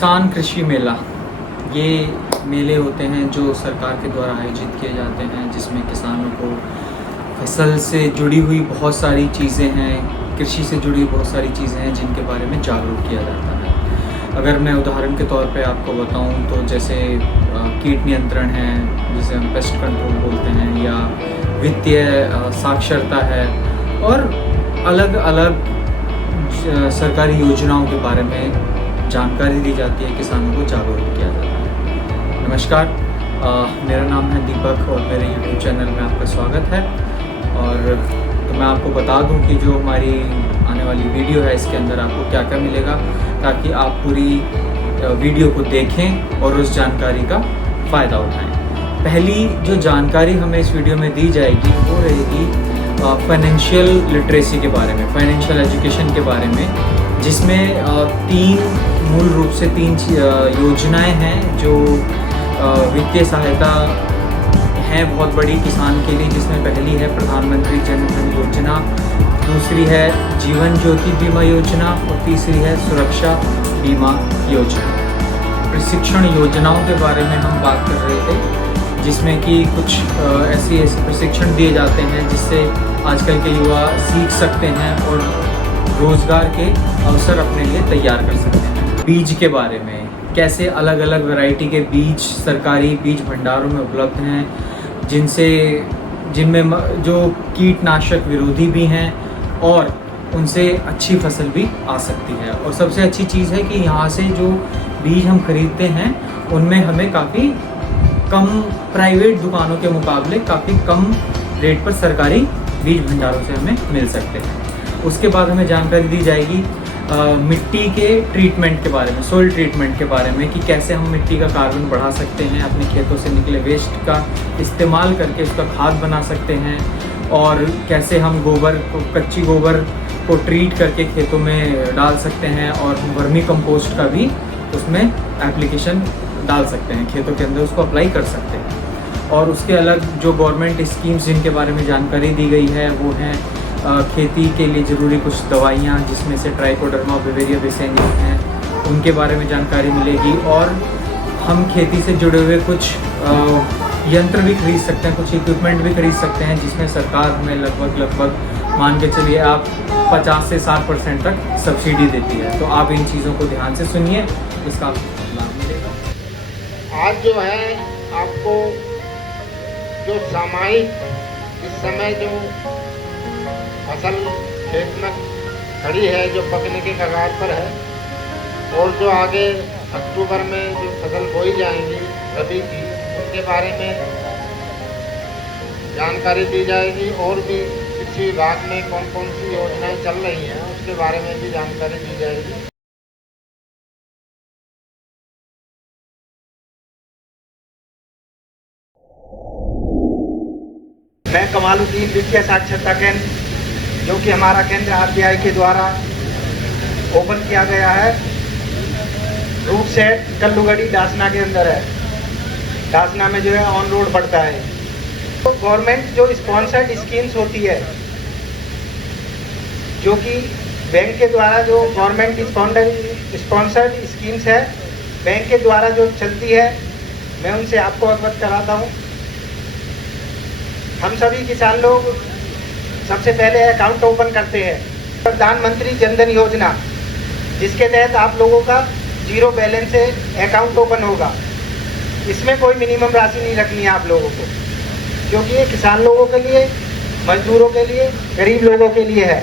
किसान कृषि मेला, ये मेले होते हैं जो सरकार के द्वारा आयोजित किए जाते हैं, जिसमें किसानों को फसल से जुड़ी हुई बहुत सारी चीज़ें हैं, कृषि से जुड़ी बहुत सारी चीज़ें हैं जिनके बारे में जागरूक किया जाता है। अगर मैं उदाहरण के तौर पे आपको बताऊं तो जैसे कीट नियंत्रण है, जिसे हम पेस्ट कंट्रोल बोलते हैं, या वित्तीय साक्षरता है, और अलग अलग सरकारी योजनाओं के बारे में जानकारी दी जाती है, किसानों को जागरूक किया जाता है। नमस्कार, मेरा नाम है दीपक और मेरे YouTube चैनल में आपका स्वागत है। और तो मैं आपको बता दूं कि जो हमारी आने वाली वीडियो है, इसके अंदर आपको क्या क्या मिलेगा, ताकि आप पूरी वीडियो को देखें और उस जानकारी का फ़ायदा उठाएं। पहली जो जानकारी हमें इस वीडियो में दी जाएगी वो रहेगी फाइनेंशियल लिटरेसी के बारे में, फाइनेंशियल एजुकेशन के बारे में, जिसमें मूल रूप से तीन योजनाएं हैं जो वित्तीय सहायता हैं बहुत बड़ी किसान के लिए, जिसमें पहली है प्रधानमंत्री जन धन योजना, दूसरी है जीवन ज्योति बीमा योजना और तीसरी है सुरक्षा बीमा योजना। प्रशिक्षण योजनाओं के बारे में हम बात कर रहे थे, जिसमें कि कुछ ऐसे प्रशिक्षण दिए जाते हैं जिससे आजकल के युवा सीख सकते हैं और रोज़गार के अवसर अपने लिए तैयार कर सकते हैं। बीज के बारे में, कैसे अलग अलग वैरायटी के बीज सरकारी बीज भंडारों में उपलब्ध हैं, जिनमें जो कीटनाशक विरोधी भी हैं और उनसे अच्छी फसल भी आ सकती है। और सबसे अच्छी चीज़ है कि यहाँ से जो बीज हम खरीदते हैं उनमें हमें काफ़ी कम, प्राइवेट दुकानों के मुकाबले काफ़ी कम रेट पर सरकारी बीज भंडारों से हमें मिल सकते हैं। उसके बाद हमें जानकारी दी जाएगी मिट्टी के ट्रीटमेंट के बारे में, सोइल ट्रीटमेंट के बारे में, कि कैसे हम मिट्टी का कार्बन बढ़ा सकते हैं, अपने खेतों से निकले वेस्ट का इस्तेमाल करके उसका खाद बना सकते हैं, और कैसे हम कच्ची गोबर को ट्रीट करके खेतों में डाल सकते हैं, और हम वर्मी कंपोस्ट का भी उसमें एप्लीकेशन डाल सकते हैं, खेतों के अंदर उसको अप्लाई कर सकते हैं। और उसके अलग जो गवर्नमेंट स्कीम्स जिनके बारे में जानकारी दी गई है वो हैं खेती के लिए ज़रूरी कुछ दवाइयाँ, जिसमें से ट्राइकोडर्मा बिवेरिया बेसियाना हैं, उनके बारे में जानकारी मिलेगी। और हम खेती से जुड़े हुए कुछ यंत्र भी खरीद सकते हैं, कुछ इक्विपमेंट भी खरीद सकते हैं, जिसमें सरकार हमें लगभग मान के चलिए आप 50 से 60% तक सब्सिडी देती है। तो आप इन चीज़ों को ध्यान से सुनिए, इसका लाभ मिलेगा। आज जो है आपको जो सामायिक इस समय जो फसल खेत में खड़ी है, जो पकने के कगार पर है, और जो आगे अक्टूबर में जो फसल बोई जाएंगी रबी की, उनके बारे में जानकारी दी जाएगी। और भी कृषि विभाग में कौन कौन सी योजनाएं चल रही हैं उसके बारे में भी जानकारी दी जाएगी। मैं कमालुद्दीन वित्तीय साक्षरता केंद्र, जो कि हमारा केंद्र आरबीआई के द्वारा ओपन किया गया है, रूट सेट कल्लूगढ़ी डासना के अंदर है। डासना में जो है ऑन रोड पड़ता है। तो गवर्नमेंट जो स्पॉन्सर्ड स्कीम्स होती है, जो कि बैंक के द्वारा जो गवर्नमेंट स्पॉन्सर्ड स्कीम्स है, बैंक के द्वारा जो चलती है, मैं उनसे आपको अवगत कराता हूँ। हम सभी किसान लोग सबसे पहले अकाउंट ओपन करते हैं प्रधानमंत्री जन धन योजना, जिसके तहत आप लोगों का 0 बैलेंस से अकाउंट ओपन होगा। इसमें कोई मिनिमम राशि नहीं रखनी है आप लोगों को, क्योंकि ये किसान लोगों के लिए, मजदूरों के लिए, गरीब लोगों के लिए है।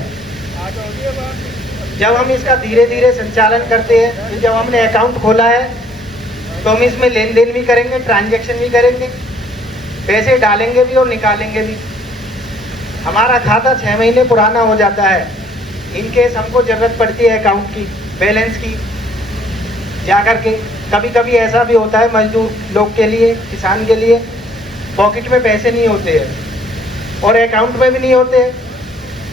जब हम इसका धीरे धीरे संचालन करते हैं, तो जब हमने अकाउंट खोला है तो हम इसमें लेन देन भी करेंगे, ट्रांजैक्शन भी करेंगे, पैसे डालेंगे भी और निकालेंगे भी। हमारा खाता 6 महीने पुराना हो जाता है। इनकेस हमको ज़रूरत पड़ती है अकाउंट की, बैलेंस की, जाकर के कभी कभी ऐसा भी होता है मजदूर लोग के लिए, किसान के लिए पॉकेट में पैसे नहीं होते हैं और अकाउंट में भी नहीं होते हैं,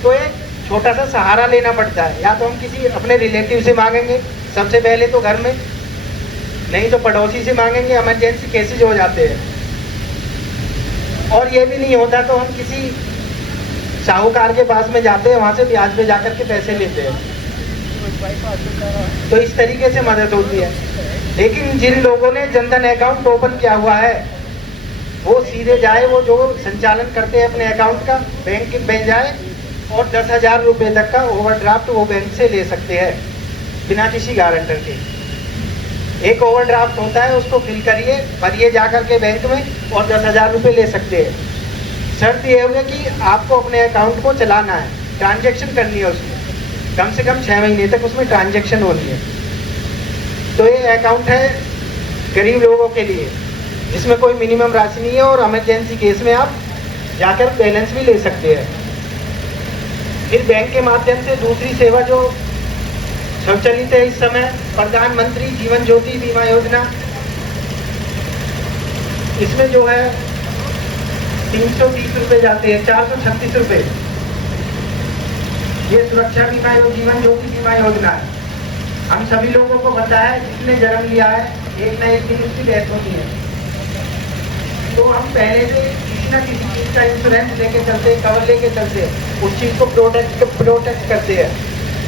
तो एक छोटा सा सहारा लेना पड़ता है। या तो हम किसी अपने रिलेटिव से मांगेंगे सबसे पहले तो घर में, नहीं तो पड़ोसी से मांगेंगे, इमरजेंसी केसेज हो जाते हैं। और ये भी नहीं होता तो हम किसी साहूकार के पास में जाते हैं, वहाँ से ब्याज पे जाकर के पैसे लेते हैं। तो इस तरीके से मदद होती है। लेकिन जिन लोगों ने जनधन अकाउंट ओपन किया हुआ है वो सीधे जाए, वो जो संचालन करते हैं अपने अकाउंट का, बैंक में जाए और 10,000 रुपये तक का ओवरड्राफ्ट वो बैंक से ले सकते हैं बिना किसी गारंटर के। एक ओवरड्राफ्ट होता है, उसको फिल करिए, भरिए जा कर के बैंक में और 10,000 रुपये ले सकते हैं। शर्त ये होगी कि आपको अपने अकाउंट को चलाना है, ट्रांजैक्शन करनी है उसमें, कम से कम 6 महीने तक उसमें ट्रांजैक्शन होनी है। तो ये अकाउंट है गरीब लोगों के लिए, जिसमें कोई मिनिमम राशि नहीं है और इमरजेंसी केस में आप जाकर बैलेंस भी ले सकते हैं। फिर बैंक के माध्यम से दूसरी सेवा जो स्वचालित है इस समय, प्रधानमंत्री जीवन ज्योति बीमा योजना। इसमें जो है 330 रुपये जाते हैं, 436 रुपये। ये सुरक्षा बीमा जीवन ज्योति बीमा योजना है। हम सभी लोगों को पता है, जिसने जन्म लिया है एक न एक दिन उसकी डेथ होती है, तो हम पहले से किसी न किसी चीज़ का इंश्योरेंस लेके चलते, कवर लेके चलते, उस चीज़ को प्रोटेक्ट करते हैं।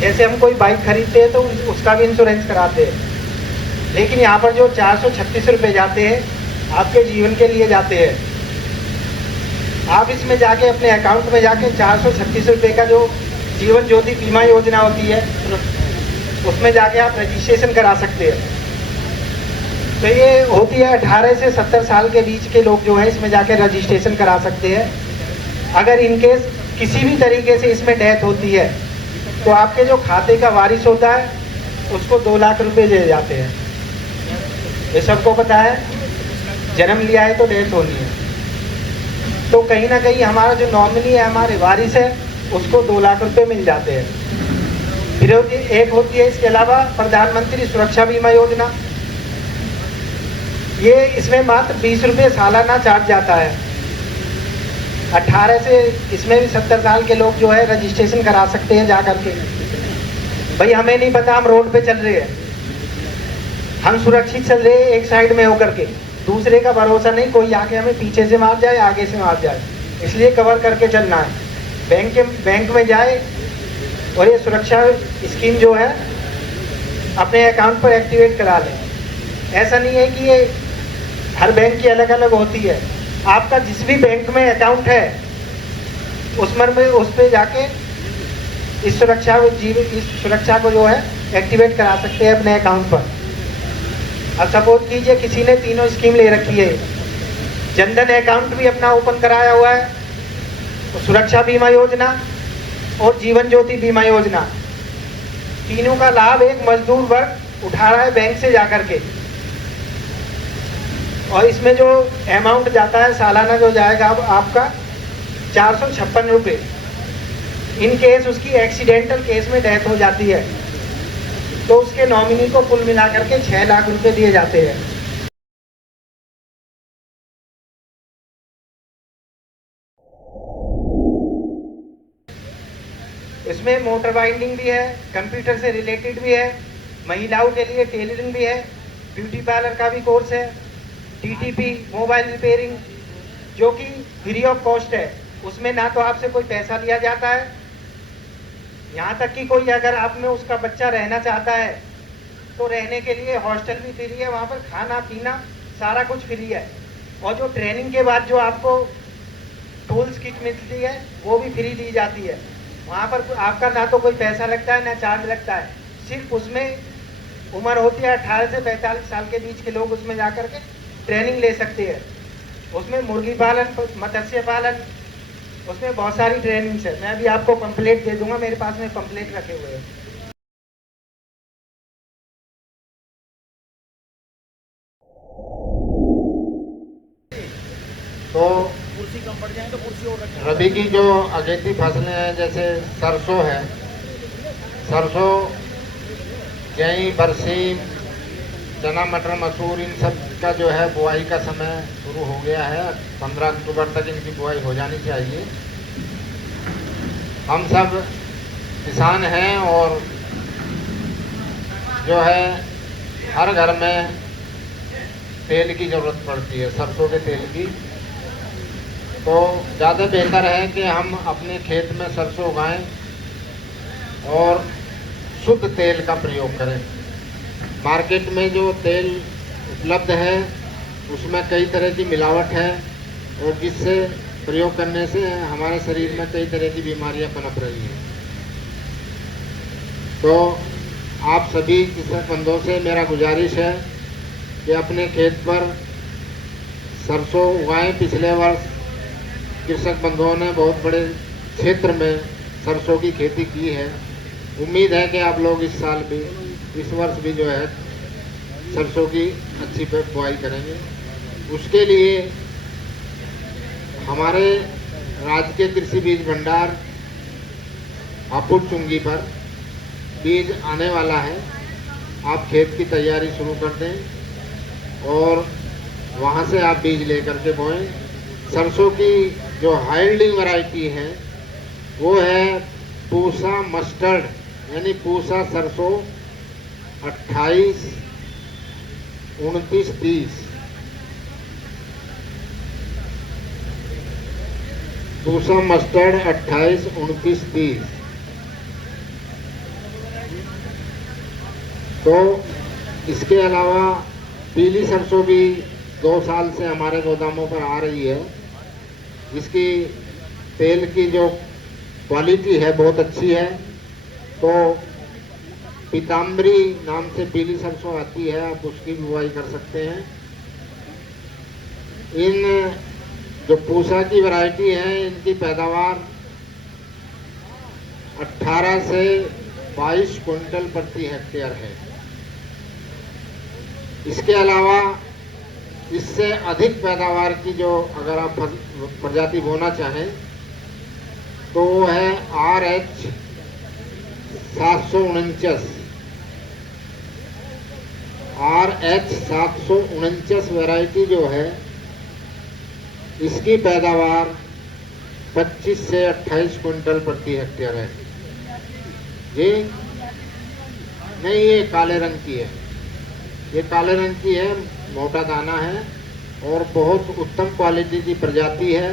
जैसे हम कोई बाइक खरीदते हैं तो उसका भी इंश्योरेंस कराते हैं। लेकिन यहाँ पर जो 436 रुपये जाते हैं आपके जीवन के लिए जाते हैं। आप इसमें जाके अपने अकाउंट में जाके 436 रुपये का जो जीवन ज्योति बीमा योजना होती है उसमें जाके आप रजिस्ट्रेशन करा सकते हैं। तो ये होती है 18 से 70 साल के बीच के लोग जो है इसमें जाके रजिस्ट्रेशन करा सकते हैं। अगर इनकेस किसी भी तरीके से इसमें डेथ होती है तो आपके जो खाते का वारिस होता है उसको 2 लाख रुपए दिए जाते हैं। ये सबको पता है, जन्म लिया है तो डेथ होनी है, तो कहीं ना कहीं हमारा जो नॉमिनी है, हमारे वारिस है, उसको 2 लाख रुपए मिल जाते हैं। फिर एक होती है इसके अलावा प्रधानमंत्री सुरक्षा बीमा योजना। ये इसमें मात्र 20 रुपये सालाना चार्ज जाता है। 18 से इसमें भी 70 साल के लोग जो है रजिस्ट्रेशन करा सकते हैं जा करके। भाई हमें नहीं पता, हम रोड पे चल रहे हैं, हम सुरक्षित चल रहे हैं एक साइड में होकर के, दूसरे का भरोसा नहीं, कोई आके हमें पीछे से मार जाए, आगे से मार जाए, इसलिए कवर करके चलना है। बैंक में जाए और ये सुरक्षा स्कीम जो है अपने अकाउंट पर एक्टिवेट करा लें। ऐसा नहीं है कि ये हर बैंक की अलग अलग होती है। आपका जिस भी बैंक में अकाउंट है उस पे जाके इस सुरक्षा को जो है एक्टिवेट करा सकते हैं अपने अकाउंट पर। अब सपोज कीजिए किसी ने तीनों स्कीम ले रखी है, जनधन अकाउंट भी अपना ओपन कराया हुआ है, तो सुरक्षा बीमा योजना और जीवन ज्योति बीमा योजना, तीनों का लाभ एक मजदूर वर्ग उठा रहा है बैंक से जाकर के। और इसमें जो अमाउंट जाता है सालाना जो जाएगा अब आपका 456 रुपये। इन केस उसकी एक्सीडेंटल केस में डेथ हो जाती है तो उसके नॉमिनी को कुल मिला करके 6 लाख रुपए दिए जाते हैं। इसमें मोटर बाइंडिंग भी है, कंप्यूटर से रिलेटेड भी है, महिलाओं के लिए टेलरिंग भी है, ब्यूटी पार्लर का भी कोर्स है, डीटीपी मोबाइल रिपेयरिंग जो कि फ्री ऑफ कॉस्ट है। उसमें ना तो आपसे कोई पैसा लिया जाता है, यहाँ तक कि कोई अगर आप में उसका बच्चा रहना चाहता है तो रहने के लिए हॉस्टल भी फ्री है, वहाँ पर खाना पीना सारा कुछ फ्री है। और जो ट्रेनिंग के बाद जो आपको टूल्स किट मिलती है वो भी फ्री दी जाती है। वहाँ पर आपका ना तो कोई पैसा लगता है ना चार्ज लगता है, सिर्फ उसमें उम्र होती है 18 से 45 साल के बीच के लोग उसमें जा कर के ट्रेनिंग ले सकते हैं। उसमें मुर्गी पालन, मत्स्य पालन, उसमें बहुत सारी ट्रेनिंग्स है। मैं अभी आपको पंपलेट दे दूंगा, मेरे पास में पंपलेट रखे हुए हैं। तो रबी की जो अगेती फसलें हैं जैसे सरसों है, सरसों, गेहूं, बरसीम, चना, मटर, मसूर, इन सब का जो है बुआई का समय शुरू हो गया है। 15 अक्टूबर तक इनकी बुआई हो जानी चाहिए। हम सब किसान हैं और जो है हर घर में तेल की ज़रूरत पड़ती है, सरसों के तेल की। तो ज़्यादा बेहतर है कि हम अपने खेत में सरसों उगाएं और शुद्ध तेल का प्रयोग करें। मार्केट में जो तेल उपलब्ध है उसमें कई तरह की मिलावट है और जिससे प्रयोग करने से हमारे शरीर में कई तरह की बीमारियां पनप रही हैं। तो आप सभी कृषक बंधुओं से मेरा गुजारिश है कि अपने खेत पर सरसों उगाएं। पिछले वर्ष कृषक बंधुओं ने बहुत बड़े क्षेत्र में सरसों की खेती की है। उम्मीद है कि आप लोग इस साल भी, इस वर्ष भी जो है सरसों की अच्छी बुआई करेंगे। उसके लिए हमारे राज्य के कृषि बीज भंडार हापुड़ चुंगी पर बीज आने वाला है। आप खेत की तैयारी शुरू कर दें और वहाँ से आप बीज लेकर के बोएं। सरसों की जो हाइल्डिंग वैरायटी है वो है पूसा मस्टर्ड, यानी पूसा सरसों 28 29 30। पूसा मस्टर्ड 28 29 30। तो इसके अलावा पीली सरसों भी 2 साल से हमारे गोदामों पर आ रही है। इसकी तेल की जो क्वालिटी है बहुत अच्छी है। तो पीताम्बरी नाम से पीली सरसों आती है, आप उसकी भी बुआई कर सकते हैं। इन जो पूसा की वैरायटी है इनकी पैदावार 18 से 22 क्विंटल प्रति हेक्टेयर है। इसके अलावा इससे अधिक पैदावार की जो अगर आप प्रजाति बोना चाहें तो वो है RH 749। RH 749 वैरायटी जो है इसकी पैदावार 25 से 28 क्विंटल प्रति हेक्टेयर है। ये नहीं, ये काले रंग की है। ये काले रंग की है, मोटा दाना है और बहुत उत्तम क्वालिटी की प्रजाति है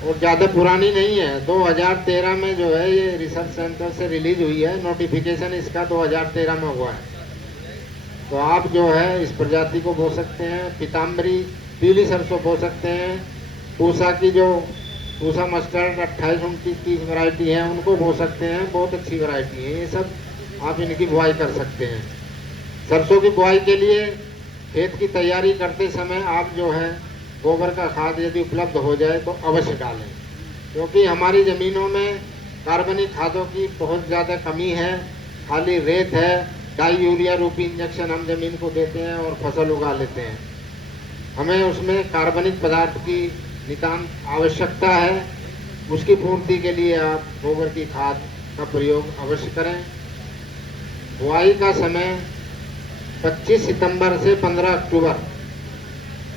और ज़्यादा पुरानी नहीं है। 2013 में जो है ये रिसर्च सेंटर से रिलीज हुई है। नोटिफिकेशन इसका 2013 में हुआ है। तो आप जो है इस प्रजाति को बो सकते हैं। पीताम्बरी पीली सरसों बो सकते हैं। पूसा की जो पूसा मस्टर्ड 28 29 30 वैरायटी है उनको बो सकते हैं। बहुत अच्छी वैरायटी है। ये सब आप इनकी बुआई कर सकते हैं। सरसों की बुआई के लिए खेत की तैयारी करते समय आप जो है गोबर का खाद यदि उपलब्ध हो जाए तो अवश्य डालें, क्योंकि हमारी ज़मीनों में कार्बनिक खादों की बहुत ज़्यादा कमी है। खाली रेत है, डाई यूरिया रूपी इंजेक्शन हम ज़मीन को देते हैं और फसल उगा लेते हैं। हमें उसमें कार्बनिक पदार्थ की नितांत आवश्यकता है। उसकी पूर्ति के लिए आप गोबर की खाद का प्रयोग अवश्य करें। बुआई का समय 25 सितंबर से 15 अक्टूबर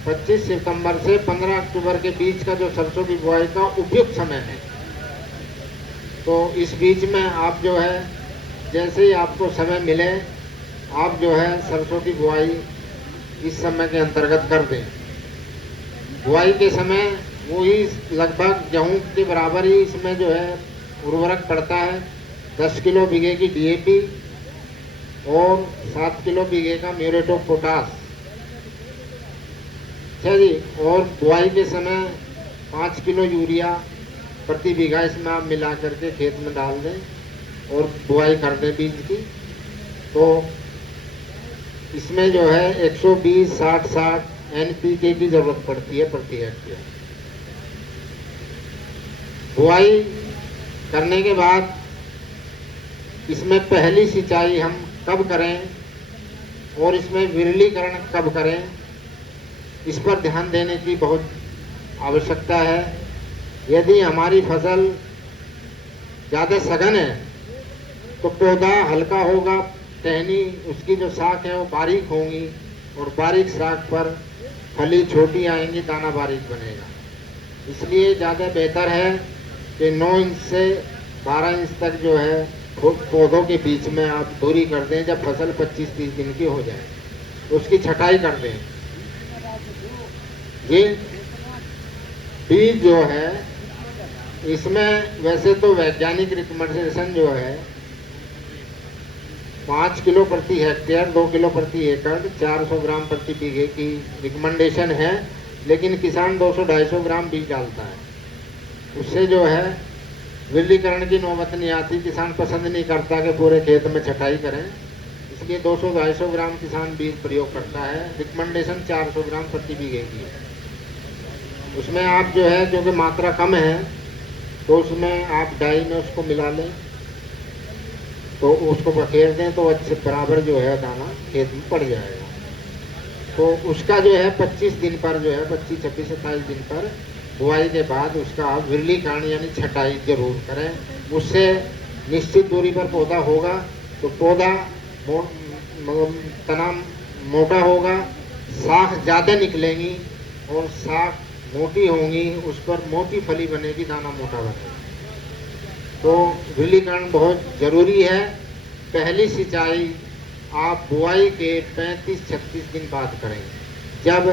25 सितंबर से 15 अक्टूबर के बीच का जो सरसों की बुआई का उपयुक्त समय है। तो इस बीच में आप जो है जैसे ही आपको समय मिले आप जो है सरसों की बुआई इस समय के अंतर्गत कर दें। बुआई के समय वही लगभग गेहूँ के बराबर ही इसमें जो है उर्वरक पड़ता है। 10 किलो बीघे की DAP और 7 किलो बीघे का म्यूरेट ऑफ पोटास। अच्छा जी, और बुआई के समय 5 किलो यूरिया प्रति बीघा इसमें आप मिला करके खेत में डाल दें और बुआई कर दें बीज की। तो इसमें जो है 120 60 NPK की जरूरत पड़ती है प्रति हेक्टेयर। बुआई करने के बाद इसमें पहली सिंचाई हम कब करें और इसमें विरलीकरण कब करें, इस पर ध्यान देने की बहुत आवश्यकता है। यदि हमारी फसल ज़्यादा सघन है तो पौधा हल्का होगा, टहनी उसकी जो शाख है वो बारीक होंगी और बारीक शाख पर फली छोटी आएंगी, दाना बारीक बनेगा। इसलिए ज़्यादा बेहतर है कि 9 इंच से 12 इंच तक जो है पौधों के बीच में आप दूरी कर दें। जब फसल 25-30 दिन की हो जाए तो उसकी छटाई कर दें। ये बीज जो है इसमें वैसे तो वैज्ञानिक रिकमेंडेशन जो है 5 किलो प्रति हेक्टेयर, 2 किलो प्रति एकड़, 400 ग्राम प्रति बीघे की रिकमेंडेशन है, लेकिन किसान 200-250 ग्राम बीज डालता है। उससे जो है विरलीकरण की नौबत नहीं आती। किसान पसंद नहीं करता कि पूरे खेत में छटाई करें, इसलिए 200-250 ग्राम किसान बीज प्रयोग करता है। रिकमेंडेशन 400 ग्राम प्रति बीघे की है। उसमें आप जो है, क्योंकि मात्रा कम है, तो उसमें आप डाई में उसको मिला लें, तो उसको बखेर दें तो अच्छे बराबर जो है दाना खेत में पड़ जाएगा। तो उसका जो है 25 दिन पर जो है 25, 26, 27 दिन पर बुआई के बाद उसका आप विरलीकरण यानी छटाई जरूर करें। उससे निश्चित दूरी पर पौधा होगा तो पौधा तना मोटा होगा, शाख ज़्यादा निकलेंगी और शाख मोटी होंगी, उस पर मोटी फली बनेगी, दाना मोटा बनेगा। तो विरलीकरण बहुत ज़रूरी है। पहली सिंचाई आप बुआई के 35-36 दिन बाद करें। जब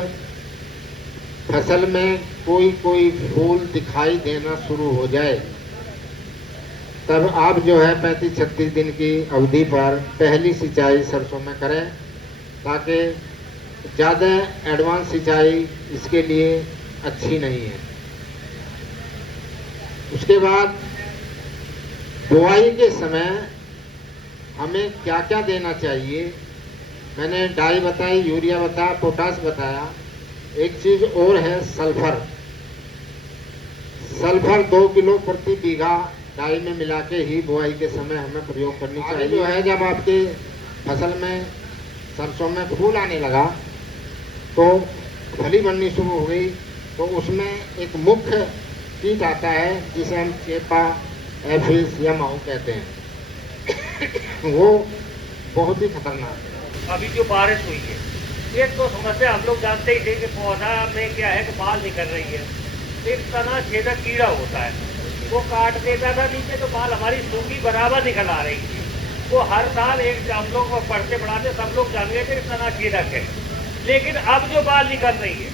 फसल में कोई फूल दिखाई देना शुरू हो जाए, तब आप जो है 35-36 दिन की अवधि पर पहली सिंचाई सरसों में करें, ताकि ज़्यादा एडवांस सिंचाई इसके लिए अच्छी नहीं है। उसके बाद बुआई के समय हमें क्या क्या देना चाहिए, मैंने डाई बताई, यूरिया बताया, पोटास बताया। एक चीज़ और है सल्फर। सल्फर 2 किलो प्रति बीघा डाई में मिला के ही बुआई के समय हमें प्रयोग करनी चाहिए। जो है जब आपके फसल में सरसों में फूल आने लगा तो फली बननी शुरू हो गई, तो उसमें एक मुख्य कीट आता है जिसे हम चेपा, एफिस या माहू कहते हैं। वो बहुत ही खतरनाक है। अभी जो बारिश हुई है, एक तो समस्या हम लोग जानते ही थे कि पौधा में क्या है कि बाल निकल रही है। एक तना छेदक कीड़ा होता है, वो काट देता था नीचे, तो बाल हमारी सूखी बराबर निकल आ रही थी। वो हर साल एक हम लोग पढ़ते पढ़ाते सब लोग जान गए थे कि तना छेदक है। लेकिन अब जो बाल निकल रही है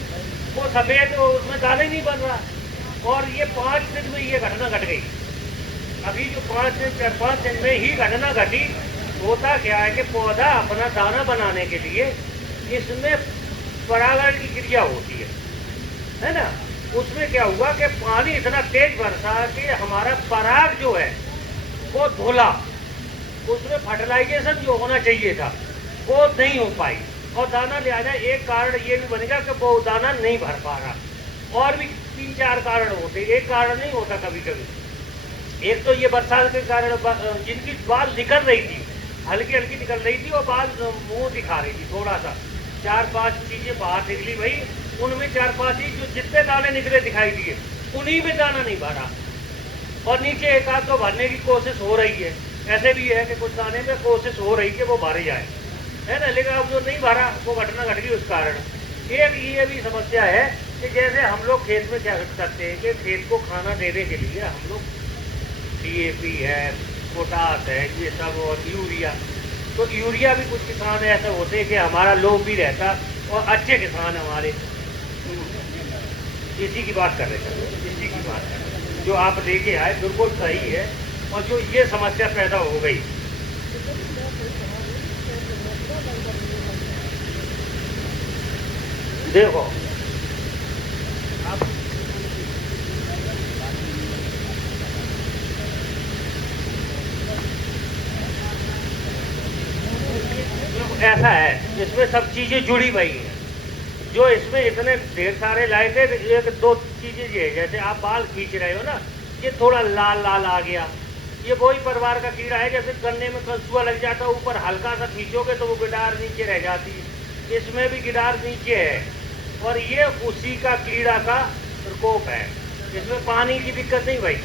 वो सफ़ेद, उसमें दाना ही नहीं बन रहा। और ये 5 दिन में ये घटना घट गई। अभी जो 4-5 दिन में ही घटना घटी। होता क्या है कि पौधा अपना दाना बनाने के लिए इसमें परागण की क्रिया होती है ना। उसमें क्या हुआ कि पानी इतना तेज बरसा कि हमारा पराग जो है वो धुला, उसमें फर्टिलाइजेशन जो होना चाहिए था वो नहीं हो पाई, और दाना लिहाजा एक कारण ये भी बनेगा कि वो दाना नहीं भर पा रहा। और भी 3-4 कारण होते, एक कारण नहीं होता कभी कभी। एक तो ये बरसात के कारण जिनकी बाल निकल रही थी, हल्की हल्की निकल रही थी, और बाल मुंह दिखा रही थी थोड़ा सा, 4-5 चीजें बाहर निकली भाई, उनमें 4-5 ही जो जितने दाने निकले दिखाई दिए, उन्हीं में दाना नहीं भरा। और नीचे एक आध तो भरने की कोशिश हो रही है, ऐसे भी है कि कुछ दाने में कोशिश हो रही कि वो भरे जाए, है ना। लेकिन अब जो नहीं भरा वो घटना घट गई उस कारण। एक ये भी समस्या है कि जैसे हम लोग खेत में क्या करते हैं कि खेत को खाना देने के लिए हम लोग DAP है, पोटास है, ये सब, और यूरिया। तो यूरिया भी कुछ किसान ऐसे होते हैं कि हमारा लोभ भी रहता, और अच्छे किसान हमारे इसी की बात कर रहे थे, इसी की बात कर रहे हैं। जो आप लेके आए बिल्कुल सही है, और जो ये समस्या पैदा हो गई, देखो आप ऐसा है, इसमें सब चीजें जुड़ी हुई हैं। जो इसमें इतने ढेर सारे लाए थे, एक दो चीजें ये है, जैसे आप बाल खींच रहे हो ना, ये थोड़ा लाल लाल आ गया, ये वही परिवार का कीड़ा है। जैसे गन्ने में कंसुआ लग जाता है, ऊपर हल्का सा खींचोगे तो वो गिडार नीचे रह जाती है, इसमें भी गिडार नीचे है, और ये उसी का कीड़ा का प्रकोप है। इसमें पानी की दिक्कत नहीं भाई,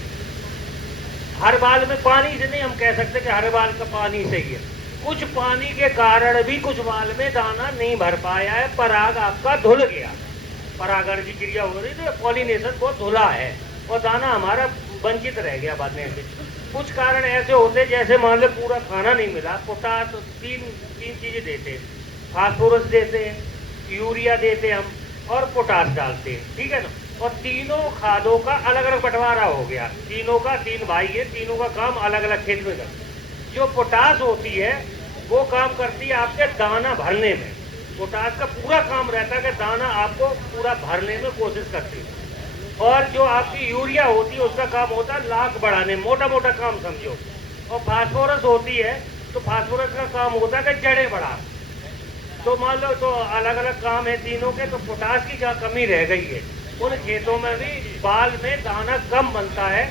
हर बाल में पानी से नहीं हम कह सकते कि हर बाल का पानी से ही है। कुछ पानी के कारण भी कुछ बाल में दाना नहीं भर पाया है, पराग आपका धुल गया, परागण की क्रिया हो रही थी, पॉलिनेशन बहुत धुला है, और दाना हमारा वंचित रह गया बनने से। कुछ कारण ऐसे होते जैसे मान लो पूरा खाना नहीं मिला, पोटास तीन चीजें देते हैं, फास्फोरस देते हैं, यूरिया देते हम, और पोटास डालते हैं, ठीक है ना। और तीनों खादों का अलग अलग बंटवारा हो गया, तीनों का 3 भाई है, तीनों का काम अलग अलग खेत में करते। जो पोटास होती है वो काम करती है आपके दाना भरने में। पोटाश का पूरा काम रहता है कि दाना आपको पूरा भरने में कोशिश करती है। और जो आपकी यूरिया होती है उसका काम होता है लाख बढ़ाने, मोटा मोटा काम समझो। और फास्फोरस होती है तो फास्फोरस का काम होता है कि जड़ें बढ़ा। तो मान लो तो अलग अलग काम है तीनों के। तो पोटाश की क्या कमी रह गई है, उन खेतों में भी बाल में दाना कम बनता है,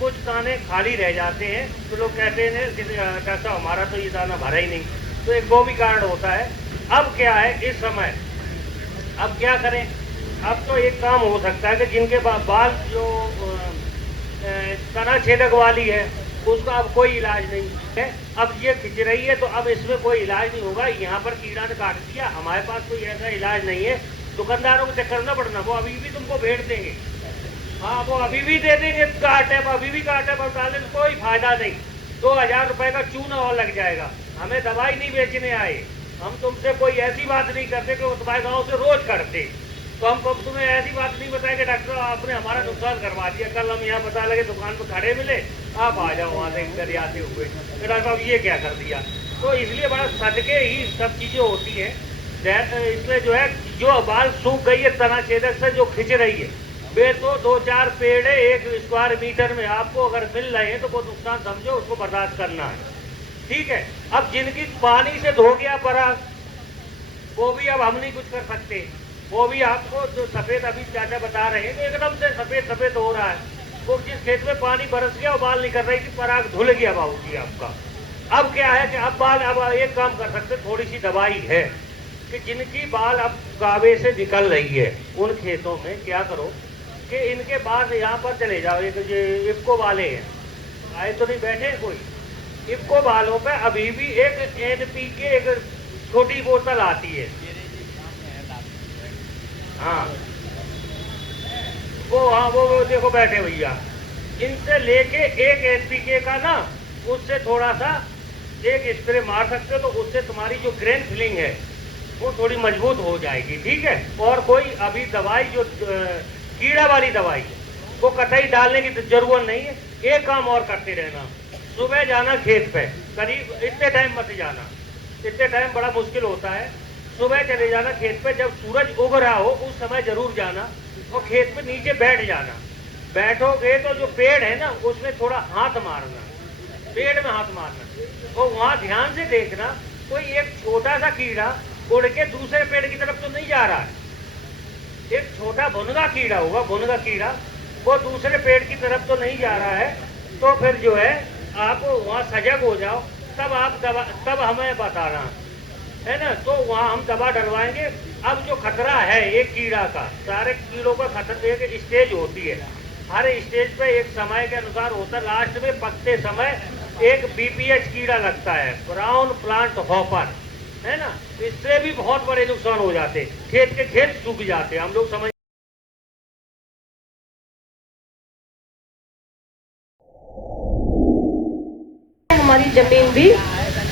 कुछ दाने खाली रह जाते हैं। तो लोग कहते हैं कि डॉक्टर साहब हमारा तो ये दाना भरा ही नहीं, तो एक वो भी कारण होता है। अब क्या है इस समय, अब क्या करें? अब तो एक काम हो सकता है कि जिनके बाल जो तना छेदक वाली है उसका अब कोई इलाज नहीं है, अब ये खिंच रही है तो अब इसमें कोई इलाज नहीं होगा। यहाँ पर कीड़ा ने काट दिया, हमारे पास कोई ऐसा इलाज नहीं है। दुकानदारों को चक्कर न पड़ना, वो अभी भी तुमको भेज देंगे। हाँ, वो अभी भी दे देंगे काटे, अभी भी काटे पर डालने में कोई फायदा नहीं। 2000 रुपए का चूना और लग जाएगा। हमें दवाई नहीं बेचने आए, हम तुमसे कोई ऐसी बात नहीं करते कि वो तुम्हारे गाँव से रोज करते। तो हम तुम्हें ऐसी बात नहीं बताए कि डॉक्टर आपने हमारा नुकसान करवा दिया। कल हम यहाँ पता लगे दुकान पर खड़े मिले, आप आ जाओ वहाँ से इधर आते हुए, डॉक्टर साहब ये क्या कर दिया। तो इसलिए बड़ा सदके ही सब चीज़ें होती हैं। इसमें जो है जो बाल सूख गई है तना छेदक से जो खिंच रही है, वे तो 2-4 पेड़ 1 स्क्वायर मीटर में आपको अगर मिल रहे हैं तो वो नुकसान समझो, उसको बर्दाश्त करना है। ठीक है, अब जिनकी पानी से धो गया पराग, वो भी अब हम नहीं कुछ कर सकते। वो भी आपको जो सफ़ेद अभी चाचा बता रहे हैं तो एकदम से सफ़ेद सफ़ेद हो रहा है। वो जिस खेत में पानी बरस गया और बाल निकल रही थी, पराग धुल गया बाबूजी आपका। अब क्या है कि अब बाल, अब एक काम कर सकते, थोड़ी सी दवाई है कि जिनकी बाल अब गावे से निकल रही है उन खेतों में क्या करो कि इनके बाद यहाँ पर चले जाओ। एक जो इफ्को वाले हैं, आए तो नहीं बैठे कोई, इफ्को वालों पे अभी भी एक NPK एक छोटी बोतल आती है। हाँ, वो देखो बैठे भैया, इनसे लेके एक NPK का ना, उससे थोड़ा सा एक स्प्रे मार सकते हो, तो उससे तुम्हारी जो ग्रेन फिलिंग है वो थोड़ी मजबूत हो जाएगी। ठीक है, और कोई अभी दवाई जो कीड़ा वाली दवाई वो कतई डालने की जरूरत नहीं है। एक काम और करते रहना, सुबह जाना खेत पे, करीब इतने टाइम मत जाना, इतने टाइम बड़ा मुश्किल होता है। सुबह चले जाना खेत पे, जब सूरज उग रहा हो उस समय जरूर जाना, और खेत पे नीचे बैठ जाना। बैठोगे तो जो पेड़ है ना उसमें थोड़ा हाथ मारना, पेड़ में हाथ मारना, और वहाँ ध्यान से देखना कोई एक छोटा सा कीड़ा उड़ के दूसरे पेड़ की तरफ तो नहीं जा रहा है। एक छोटा भुनगा कीड़ा होगा, भुनगा कीड़ा, वो दूसरे पेड़ की तरफ तो नहीं जा रहा है। तो फिर जो है आप वहाँ सजग हो जाओ, तब आप दवा, तब हमें बताना है ना, तो वहाँ हम दवा डलवाएंगे। अब जो खतरा है एक कीड़ा का, सारे कीड़ों का खतरा एक स्टेज होती है, हर स्टेज पे एक समय के अनुसार होता है। लास्ट में पकते समय एक BPH कीड़ा लगता है, ब्राउन प्लांट हॉपर, है ना, इससे भी बहुत बड़े नुकसान हो जाते, खेत के खेत सूख जाते। हम लोग समझ हमारी जमीन भी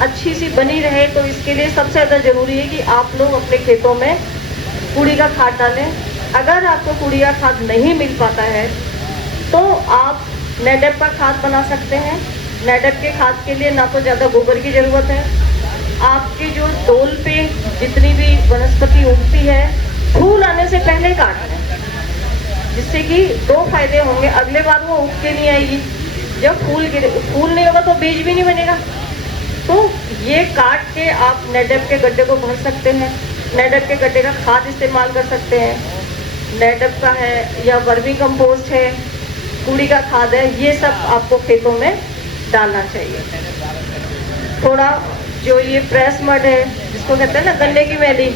अच्छी सी बनी रहे, तो इसके लिए सबसे ज़्यादा ज़रूरी है कि आप लोग अपने खेतों में कूड़ी का खाद डालें। अगर आपको कूड़ी का खाद नहीं मिल पाता है तो आप नेडप का खाद बना सकते हैं। नेडप के खाद के लिए ना तो ज़्यादा गोबर की ज़रूरत है, आपके जो डोल पे जितनी भी वनस्पति उगती है फूल आने से पहले काट लें, जिससे कि 2 फायदे होंगे। अगले बार वो उग के नहीं आएगी, जब फूल नहीं होगा तो बीज भी नहीं बनेगा। तो ये काट के आप नेडप के गड्ढे को भर सकते हैं, नेडप के गड्ढे का खाद इस्तेमाल कर सकते हैं। नेडप का है या वर्मी कंपोस्ट है, कूड़ी का खाद है, ये सब आपको खेतों में डालना चाहिए। थोड़ा जो ये प्रेस मड है जिसको कहते हैं ना गन्ने की मैली,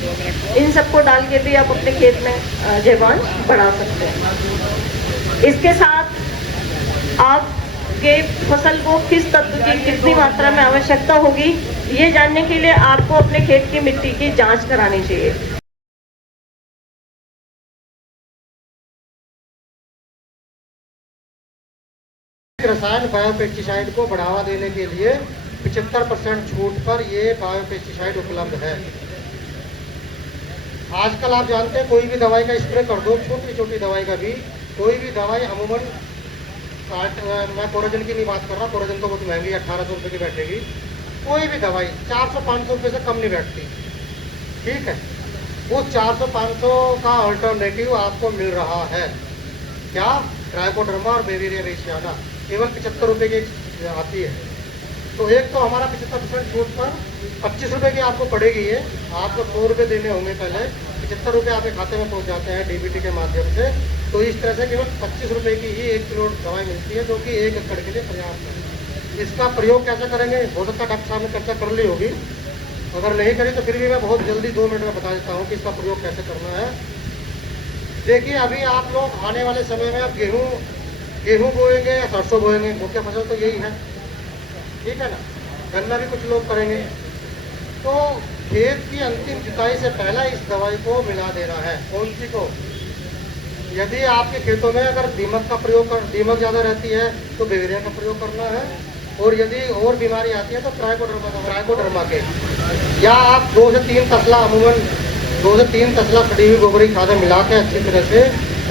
इन सबको डाल के भी आप अपने खेत में जैवांश बढ़ा सकते हैं। इसके साथ आपके फसल को किस तत्व की कितनी मात्रा में आवश्यकता होगी, ये जानने के लिए आपको अपने खेत की मिट्टी की जांच करानी चाहिए। रसायन बायोपेस्टिसाइड को बढ़ावा देने के लिए 75% छूट पर ये बायोपेस्टिसाइड उपलब्ध है। आजकल आप जानते हैं कोई भी दवाई का स्प्रे कर दो, छोटी छोटी दवाई का भी, कोई भी दवाई अमूमन मैं कोरोजन की नहीं बात कर रहा, कोरोजन तो बहुत महंगी 1800 रुपये की बैठेगी, कोई भी दवाई 400-500 रुपये से कम नहीं बैठती, ठीक है। वो 400-500 का अल्टरनेटिव आपको मिल रहा है, क्या? ट्राइकोडर्मा और बेविरिया बेसियाना केवल 75 रुपये की आती है। तो एक तो हमारा 75% छूट पर 25 रुपये की आपको पड़ेगी, ये आपको 100 रुपये देने होंगे पहले, 75 रुपये आपके खाते में पहुंच जाते हैं डीबीटी के माध्यम से। तो इस तरह से केवल 25 रुपये की ही 1 किलो दवाई मिलती है, जो कि 1 एकड़ के लिए पर्याप्त है। इसका प्रयोग कैसे करेंगे, हो सकता है डॉक्टर साहब ने चर्चा कर ली होगी, अगर नहीं करी तो फिर भी मैं बहुत जल्दी 2 मिनट में बता देता हूँ कि इसका प्रयोग कैसे करना है। देखिए, अभी आप लोग आने वाले समय में आप गेहूँ बोएंगे या सरसों बोएंगे, मुख्य फसल तो यही है, ठीक है ना। गन्ना भी कुछ लोग करेंगे। तो खेत की अंतिम जुताई से पहले इस दवाई को मिला देना है। कौन सी को? यदि आपके खेतों में अगर दीमक ज़्यादा रहती है तो बेविरिया का प्रयोग करना है, और यदि और बीमारी आती है तो ट्राइकोडर्मा के, या आप 2 से 3 तसला, अमूमन 2 से 3 तसला सड़ी हुई गोबरी खाद मिला के अच्छी तरह से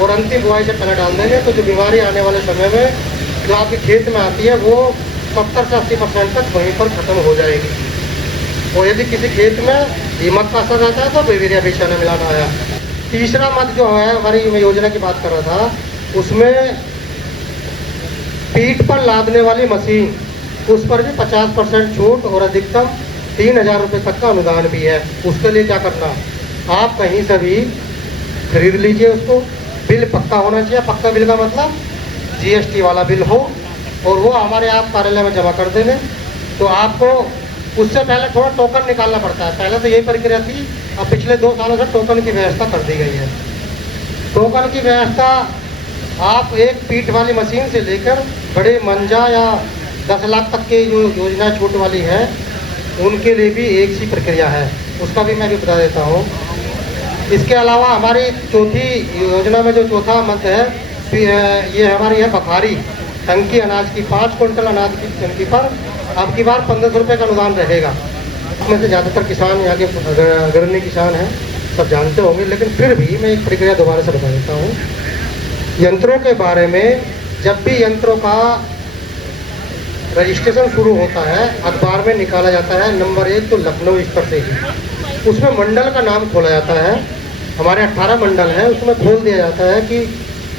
और अंतिम बुआई से पहले डाल देंगे, तो जो बीमारी आने वाले समय में जो आपके खेत में आती है वो 70 से 80% तक वहीं पर खत्म हो जाएगी। और यदि किसी खेत में दीमक का असर रहता है तो बेविरिया बेसियाना मिलाना है। तीसरा मत जो है, हमारी मैं योजना की बात कर रहा था, उसमें पीठ पर लादने वाली मशीन, उस पर भी 50% छूट और अधिकतम 3000 रुपये तक का अनुदान भी है। उसके लिए क्या करना, आप कहीं से भी खरीद लीजिए उसको, बिल पक्का होना चाहिए। पक्का बिल का मतलब GST वाला बिल हो, और वो हमारे आप कार्यालय में जमा कर देंगे। तो आपको उससे पहले थोड़ा टोकन निकालना पड़ता है, पहले तो यही प्रक्रिया थी, अब पिछले 2 सालों से टोकन की व्यवस्था कर दी गई है। टोकन की व्यवस्था आप एक पीठ वाली मशीन से लेकर बड़े मंजा या 10 लाख तक की जो योजना छूट वाली है, उनके लिए भी एक सी प्रक्रिया है, उसका भी मैं भी बता देता हूँ। इसके अलावा हमारी चौथी योजना में जो चौथा मत है, ये हमारी है बखारी टंकी अनाज की। 5 क्विंटल अनाज की टंकी पर अब की बार 1500 रुपये का अनुदान रहेगा। इसमें से ज़्यादातर किसान यहाँ के अग्रणी किसान हैं, सब जानते होंगे, लेकिन फिर भी मैं एक प्रक्रिया दोबारा से बता देता हूँ। यंत्रों के बारे में, जब भी यंत्रों का रजिस्ट्रेशन शुरू होता है, अखबार में निकाला जाता है नंबर 1 तो लखनऊ स्तर से ही, उसमें मंडल का नाम खोला जाता है। हमारे 18 मंडल हैं, उसमें खोल दिया जाता है कि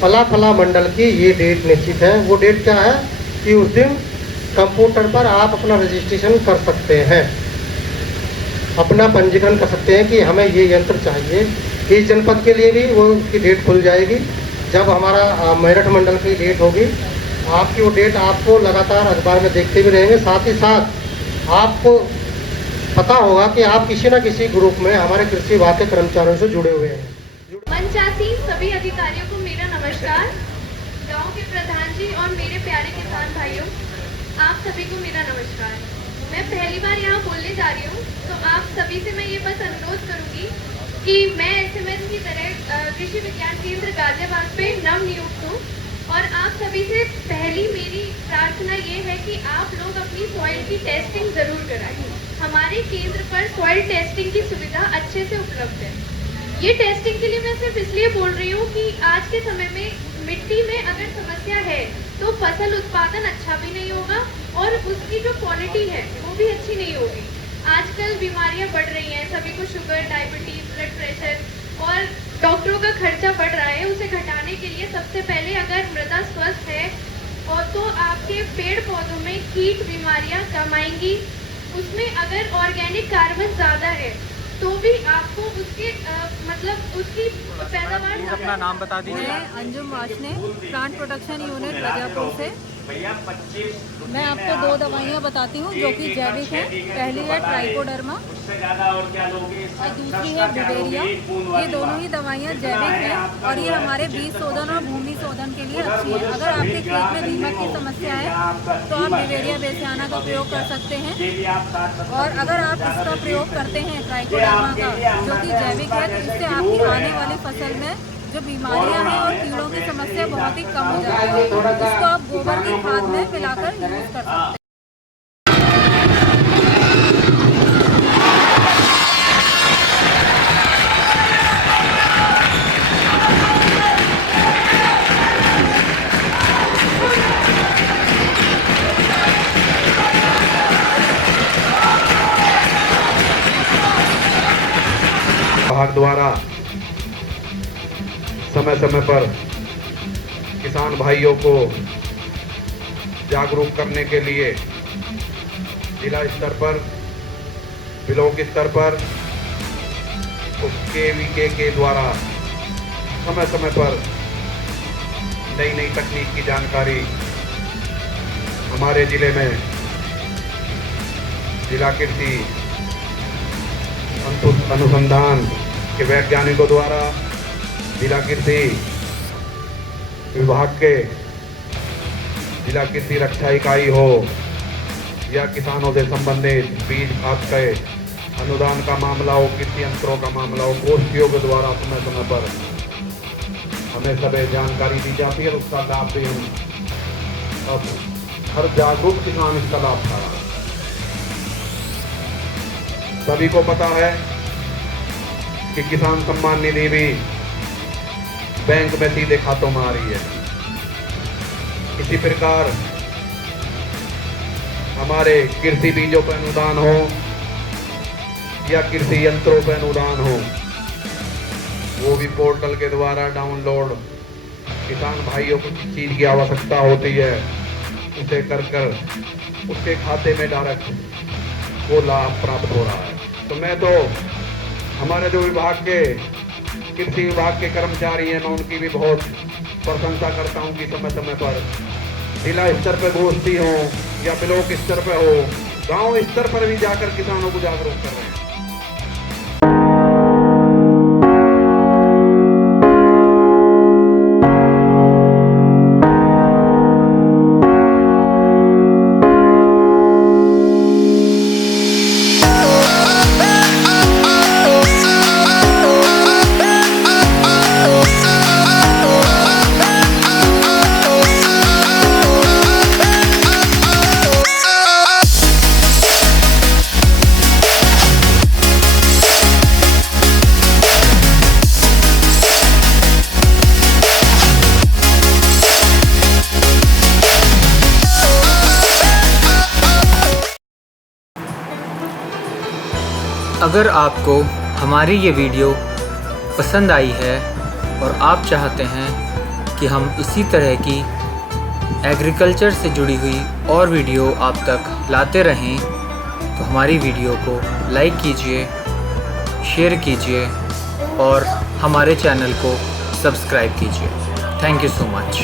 फला फला मंडल की ये डेट निश्चित है। वो डेट क्या है कि उस दिन कंप्यूटर पर आप अपना रजिस्ट्रेशन कर सकते हैं, अपना पंजीकरण कर सकते हैं कि हमें ये यंत्र चाहिए। इस जनपद के लिए भी वो उसकी डेट खुल जाएगी। जब हमारा मेरठ मंडल की डेट होगी, आपकी वो डेट आपको लगातार अखबार में देखते भी रहेंगे। साथ ही साथ आपको पता होगा कि आप किसी न किसी ग्रुप में हमारे कृषि विभाग के कर्मचारियों से जुड़े हुए हैं। मंचासीन सभी अधिकारियों को मेरा नमस्कार। गांव के प्रधान जी और मेरे प्यारे किसान भाइयों, आप सभी को मेरा नमस्कार। मैं पहली बार यहाँ बोलने जा रही हूँ, तो आप सभी से मैं ये बस अनुरोध करूँगी कि मैं SMS की तरह कृषि विज्ञान केंद्र गाजियाबाद पे नवनियुक्त हूँ, और आप सभी से पहली मेरी प्रार्थना ये है कि आप लोग अपनी सॉइल की टेस्टिंग ज़रूर कराएं। हमारे केंद्र पर सॉइल टेस्टिंग की सुविधा अच्छे से उपलब्ध है। ये टेस्टिंग के लिए मैं सिर्फ इसलिए बोल रही हूँ कि आज के समय में मिट्टी में अगर समस्या है तो फसल उत्पादन अच्छा भी नहीं होगा, और उसकी जो क्वालिटी है वो भी अच्छी नहीं होगी। आजकल बीमारियां बढ़ रही हैं, सभी को शुगर, डायबिटीज, ब्लड प्रेशर और डॉक्टरों का खर्चा बढ़ रहा है। उसे घटाने के लिए सबसे पहले अगर मृदा स्वस्थ है और तो आपके पेड़ पौधों में कीट बीमारियां कम आएंगी। उसमें अगर ऑर्गेनिक कार्बन ज़्यादा है तो भी आपको उसके मतलब उसकी पैदावार। अपना नाम बता दीजिए। मैं Anjum Washne, plant protection unit Rajapur से। मैं आपको 2 दवाइयाँ बताती हूँ जो कि जैविक हैं। पहली है ट्राइकोडर्मा और दूसरी है बेविरिया। ये दोनों ही दवाइयाँ जैविक हैं और ये हमारे बीज शोधन और भूमि शोधन के लिए अच्छी है। अगर आपके खेत में दीमक की समस्या है तो आप बेविरिया बेसियाना का प्रयोग कर सकते हैं, और अगर आप इसका प्रयोग करते हैं ट्राइकोडर्मा का जो कि जैविक है, तो इससे आपकी आने वाली फसल में जो बीमारियां हैं और कीड़ों की समस्या बहुत ही कम हो जाती है। इसको आप गोबर की खाद में मिलाकर यूज़ कर सकते हैं। सरकार द्वारा समय समय पर किसान भाइयों को जागरूक करने के लिए जिला स्तर पर, ब्लॉक स्तर पर KVK के द्वारा समय समय पर नई नई तकनीक की जानकारी हमारे जिले में जिला कृषि अनुसंधान के वैज्ञानिकों द्वारा, जिला कृषि विभाग के जिला कृषि रक्षा इकाई हो या किसानों से संबंधित बीज खाद के अनुदान का मामला हो, कृषि यंत्रों का मामला हो, गोष्ठियों के द्वारा समय समय पर हमें सभी जानकारी दी जाती है। उसका लाभ भी हम अब हर जागरूक किसान इसका लाभ उठा रहा है। सभी को पता है कि किसान सम्मान निधि भी बैंक में सीधे खातों में आ रही है। इसी प्रकार हमारे कृषि बीजों पर अनुदान हो या कृषि यंत्रों पर अनुदान हो, वो भी पोर्टल के द्वारा डाउनलोड किसान भाइयों को जिस चीज की आवश्यकता होती है उसे कर उसके खाते में डायरेक्ट वो लाभ प्राप्त हो रहा है। तो मैं तो हमारे जो विभाग के कृषि विभाग के कर्मचारी हैं, मैं उनकी भी बहुत प्रशंसा करता हूं कि समय समय पर जिला स्तर पर गोष्ठी हो या ब्लॉक स्तर पर हो, गांव स्तर पर भी जाकर किसानों को जागरूक कर रहे हैं। अगर आपको हमारी ये वीडियो पसंद आई है और आप चाहते हैं कि हम इसी तरह की एग्रीकल्चर से जुड़ी हुई और वीडियो आप तक लाते रहें तो हमारी वीडियो को लाइक कीजिए, शेयर कीजिए और हमारे चैनल को सब्सक्राइब कीजिए। Thank you so much.